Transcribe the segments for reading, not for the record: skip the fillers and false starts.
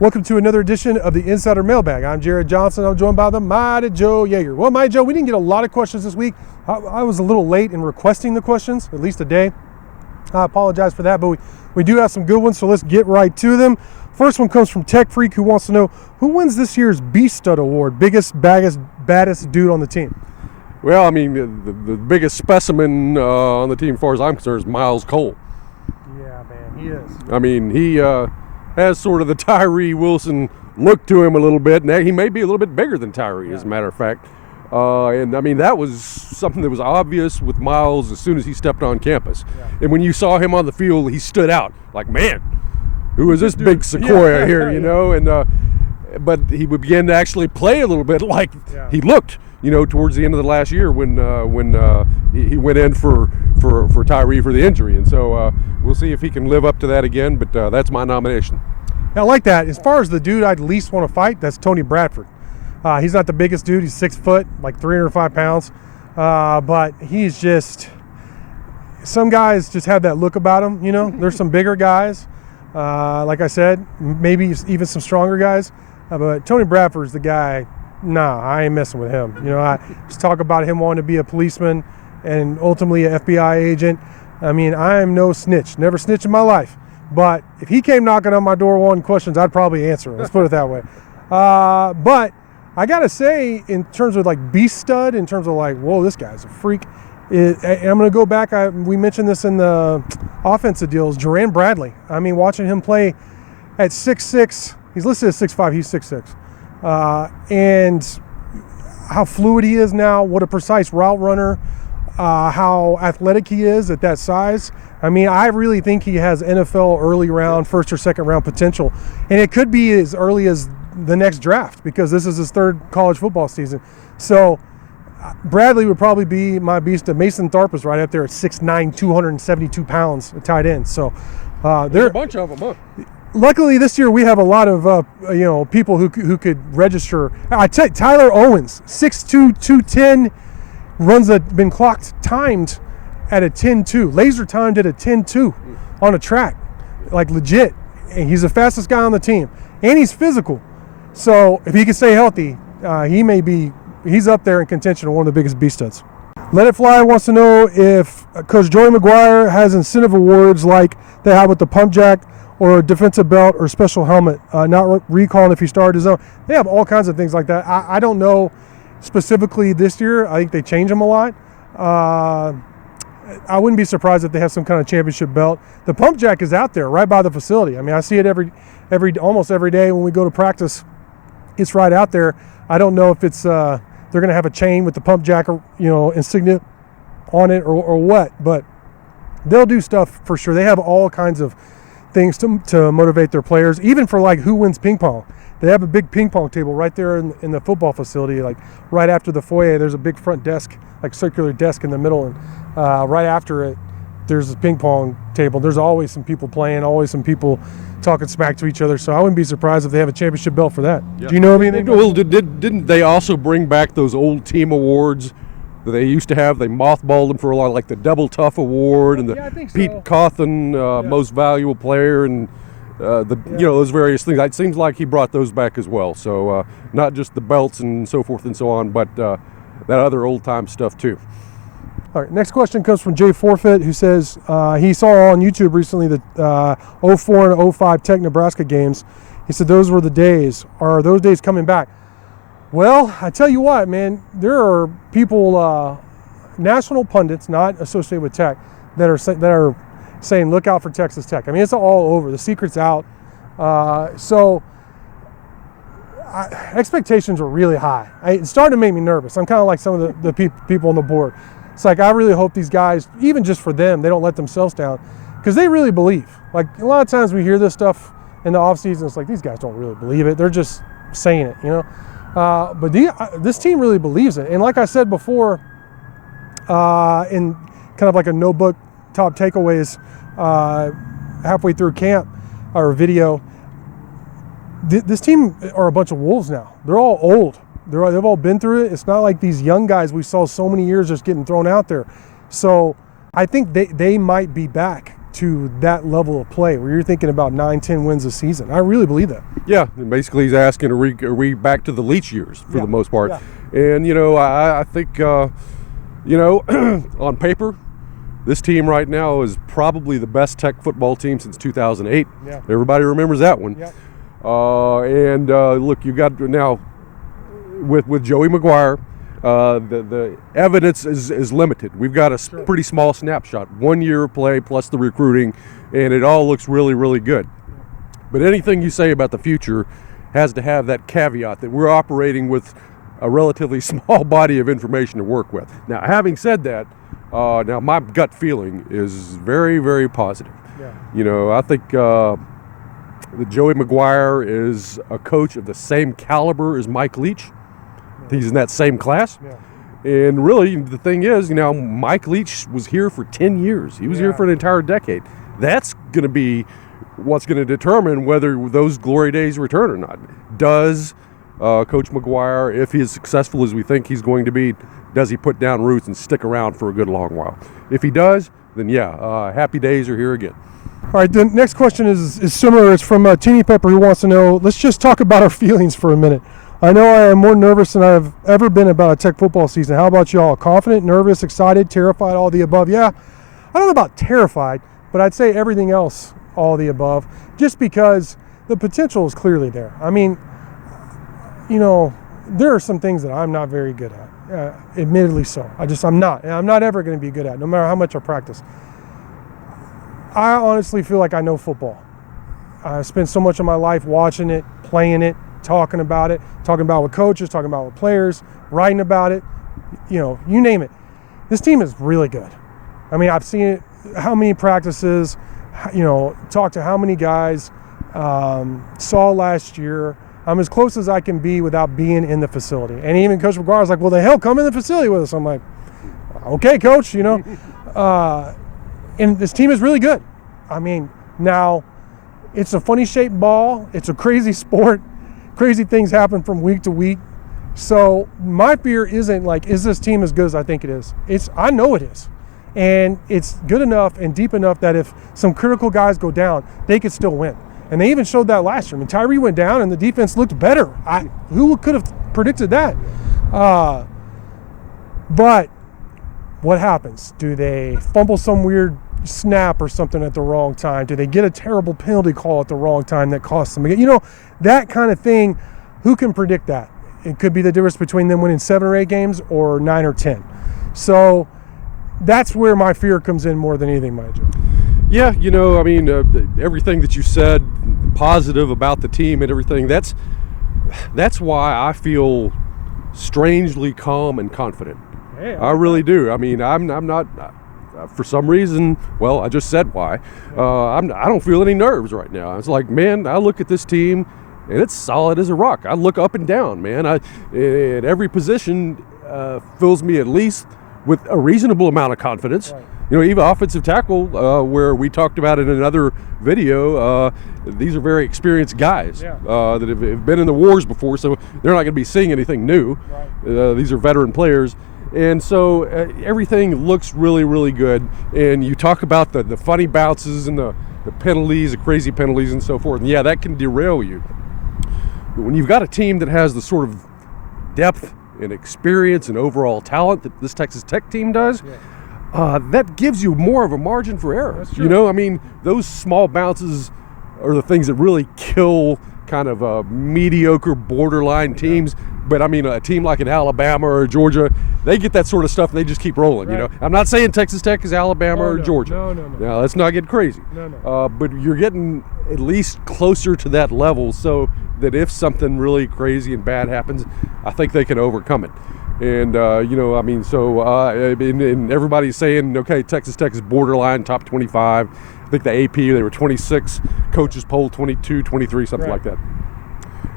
Welcome to another edition of the Insider Mailbag. I'm Jared Johnson. I'm joined by the mighty Joe Yeager. Well, mighty Joe, we didn't get a lot of questions this week. I was a little late in requesting the questions, at least a day. I apologize for that, but we do have some good ones, so let's get right to them. First one comes from Tech Freak, who wants to know who wins this year's Beast Stud Award, biggest, baddest dude on the team. Well, I mean, the biggest specimen on the team, as far as I'm concerned, is Miles Cole. Yeah, man, he is. I mean, he has sort of the Tyree Wilson look to him a little bit, and he may be a little bit bigger than Tyree, as a matter of fact. And I mean, that was something that was obvious with Miles as soon as he stepped on campus. Yeah. And when you saw him on the field, he stood out like, man, who is this big sequoia here, you know? And but he would begin to actually play a little bit like he looked, you know, towards the end of the last year when he went in for Tyree for the injury. And so we'll see if he can live up to that again, but that's my nomination. I like that. As far as the dude I'd least want to fight, that's Tony Bradford. He's not the biggest dude. He's 6 foot, like 305 pounds. But he's just, some guys just have that look about him, you know. There's some bigger guys, like I said, maybe even some stronger guys. But Tony Bradford's the guy. Nah, I ain't messing with him. You know, I just talk about him wanting to be a policeman and ultimately an FBI agent. I mean, I am no snitch. Never snitched in my life. But if he came knocking on my door wanting questions, I'd probably answer him. Let's put it that way. But I got to say, in terms of like beast stud, in terms of like, whoa, this guy's a freak. And I'm going to go back. We mentioned this in the offensive deals. Jerand Bradley. I mean, watching him play at 6'6", he's listed as 6'5", he's 6'6". And how fluid he is now, what a precise route runner, how athletic he is at that size. I mean, I really think he has NFL early round, first or second round potential. And it could be as early as the next draft because this is his third college football season. So Bradley would probably be my beast. Mason Tharp is right up there at 6'9", 272 pounds at tight end. So there's a bunch of them, huh? Luckily, this year we have a lot of people who could register. I tell you, Tyler Owens, 6'2", 210, been clocked timed at a 10.2, laser timed at a 10.2 on a track, like legit. And he's the fastest guy on the team, and he's physical. So if he can stay healthy, he's up there in contention of one of the biggest beast studs. Let It Fly wants to know if Coach Joey McGuire has incentive awards like they have with the pump jack, or a defensive belt or special helmet, not recalling if he started his own. They have all kinds of things like that. I don't know specifically this year. I think they change them a lot. I wouldn't be surprised if they have some kind of championship belt. The pump jack is out there right by the facility. I mean, I see it almost every day when we go to practice. It's right out there. I don't know if it's they're going to have a chain with the pump jack, insignia on it or what, but they'll do stuff for sure. They have all kinds of things to motivate their players, even for like who wins ping pong. They have a big ping pong table right there in the football facility, like right after the foyer. There's a big front desk, like circular desk in the middle, and right after it, there's a ping pong table. There's always some people playing, always some people talking smack to each other. So I wouldn't be surprised if they have a championship belt for that. Yeah. Do you know of anything? Well, didn't they also bring back those old team awards that they used to have? They mothballed them for a lot, like the Double Tough Award and the Pete Cawthon Most Valuable Player, and those various things. It seems like he brought those back as well. So not just the belts and so forth and so on, but that other old time stuff too. All right, next question comes from Jay Forfeit, who says he saw on YouTube recently the 04 and 05 Tech Nebraska games. He said those were the days. Are those days coming back? Well, I tell you what, man, there are people, national pundits not associated with Tech, that are saying, look out for Texas Tech. I mean, it's all over. The secret's out. Expectations were really high. It started to make me nervous. I'm kind of like some of the people on the board. It's like, I really hope these guys, even just for them, they don't let themselves down, because they really believe. Like, a lot of times we hear this stuff in the offseason, it's like, these guys don't really believe it. They're just saying it, you know? But this team really believes it. And like I said before, in kind of like a notebook top takeaways halfway through camp or video, this team are a bunch of wolves now. They're all old. They've all been through it. It's not like these young guys we saw so many years just getting thrown out there. So I think they might be back to that level of play where you're thinking about 9-10 wins a season. I really believe that. Yeah, and basically he's asking, are we back to the Leach years for the most part? Yeah. And, I think, on paper, this team right now is probably the best Tech football team since 2008. Yeah. Everybody remembers that one. Yeah. Look, you got now with Joey McGuire, the evidence is limited. We've got a pretty small snapshot, 1 year of play plus the recruiting, and it all looks really, really good. But anything you say about the future has to have that caveat that we're operating with a relatively small body of information to work with. Now, having said that, now my gut feeling is very, very positive. Yeah. I think that Joey McGuire is a coach of the same caliber as Mike Leach. He's in that same class. Yeah. And really, the thing is, Mike Leach was here for 10 years. He was here for an entire decade. That's going to be what's going to determine whether those glory days return or not. Does Coach McGuire, if he is successful as we think he's going to be, does he put down roots and stick around for a good long while? If he does, then happy days are here again. All right, the next question is similar. It's from Teeny Pepper, who wants to know, let's just talk about our feelings for a minute. I know I am more nervous than I've ever been about a Tech football season. How about y'all? Confident, nervous, excited, terrified, all the above? Yeah, I don't know about terrified, but I'd say everything else, all the above, just because the potential is clearly there. I mean, there are some things that I'm not very good at, admittedly so. I'm not. And I'm not ever going to be good at, no matter how much I practice. I honestly feel like I know football. I spent so much of my life watching it, playing it, talking about it with coaches, talking about with players, writing about it, you name it. This team is really good. I mean, I've seen it, how many practices, talked to how many guys, saw last year. I'm as close as I can be without being in the facility. And even Coach McGuire was like, well, the hell, come in the facility with us. I'm like, okay, Coach, and this team is really good. I mean, now, it's a funny shaped ball. It's a crazy sport. Crazy things happen from week to week. So my fear isn't like, is this team as good as I think it is? I know it is. And it's good enough and deep enough that if some critical guys go down, they could still win. And they even showed that last year. I mean, Tyree went down and the defense looked better. Who could have predicted that? But what happens? Do they fumble some weird snap or something at the wrong time? Do they get a terrible penalty call at the wrong time that costs them? That kind of thing, who can predict that? It could be the difference between them winning 7 or 8 games or 9 or 10. So that's where my fear comes in more than anything, Mike. Yeah, everything that you said positive about the team and everything, that's why I feel strangely calm and confident. Hey, I really do. I mean, I'm not for some reason, well, I just said why. I don't feel any nerves right now. It's like, man, I look at this team and it's solid as a rock. I look up and down, man. At every position fills me at least with a reasonable amount of confidence. Right. Even offensive tackle, where we talked about it in another video, these are very experienced guys that have been in the wars before, so they're not going to be seeing anything new. Right. These are veteran players. And so everything looks really, really good. And you talk about the funny bounces and the penalties, the crazy penalties and so forth. And yeah, that can derail you. But when you've got a team that has the sort of depth and experience and overall talent that this Texas Tech team does, that gives you more of a margin for error. That's true. I mean, those small bounces are the things that really kill kind of mediocre borderline teams. But I mean, a team like an Alabama or Georgia, they get that sort of stuff and they just keep rolling. Right. I'm not saying Texas Tech is Alabama or Georgia. No. Now, let's not get crazy. No. But you're getting at least closer to that level so that if something really crazy and bad happens, I think they can overcome it. And, and everybody's saying, okay, Texas Tech is borderline top 25. I think the AP, they were 26. Coaches poll 22, 23, something like that.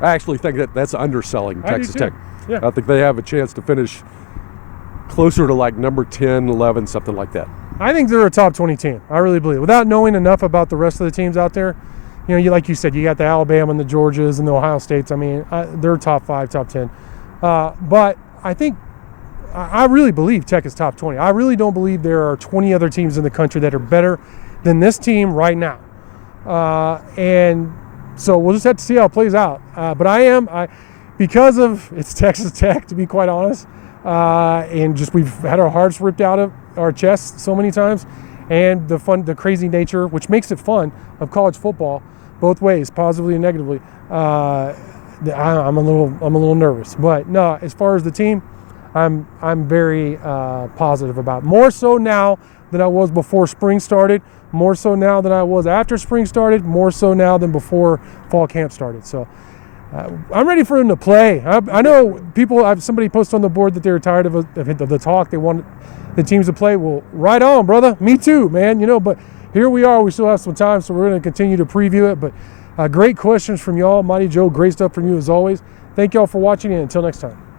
I actually think that's underselling Texas Tech. Yeah. I think they have a chance to finish closer to like number 10, 11, something like that. I think they're a top 20 team. I really believe. Without knowing enough about the rest of the teams out there, like you said, you got the Alabama and the Georgias and the Ohio States. I mean, they're top 5, top 10. But I think I really believe Tech is top 20. I really don't believe there are 20 other teams in the country that are better than this team right now. And so we'll just have to see how it plays out. But because of it's Texas Tech, to be quite honest, and just we've had our hearts ripped out of our chests so many times, and the crazy nature, which makes it fun, of college football, both ways, positively and negatively. I'm a little nervous, but no. As far as the team, I'm very positive about. More so now than I was before spring started. More so now than I was after spring started. More so now than before fall camp started. So I'm ready for them to play. I know somebody posted on the board that they were tired of the talk. They want the teams to play. Well, right on, brother. Me too, man. But here we are. We still have some time, so we're going to continue to preview it. But great questions from y'all. Mighty Joe, great stuff from you as always. Thank y'all for watching, and until next time.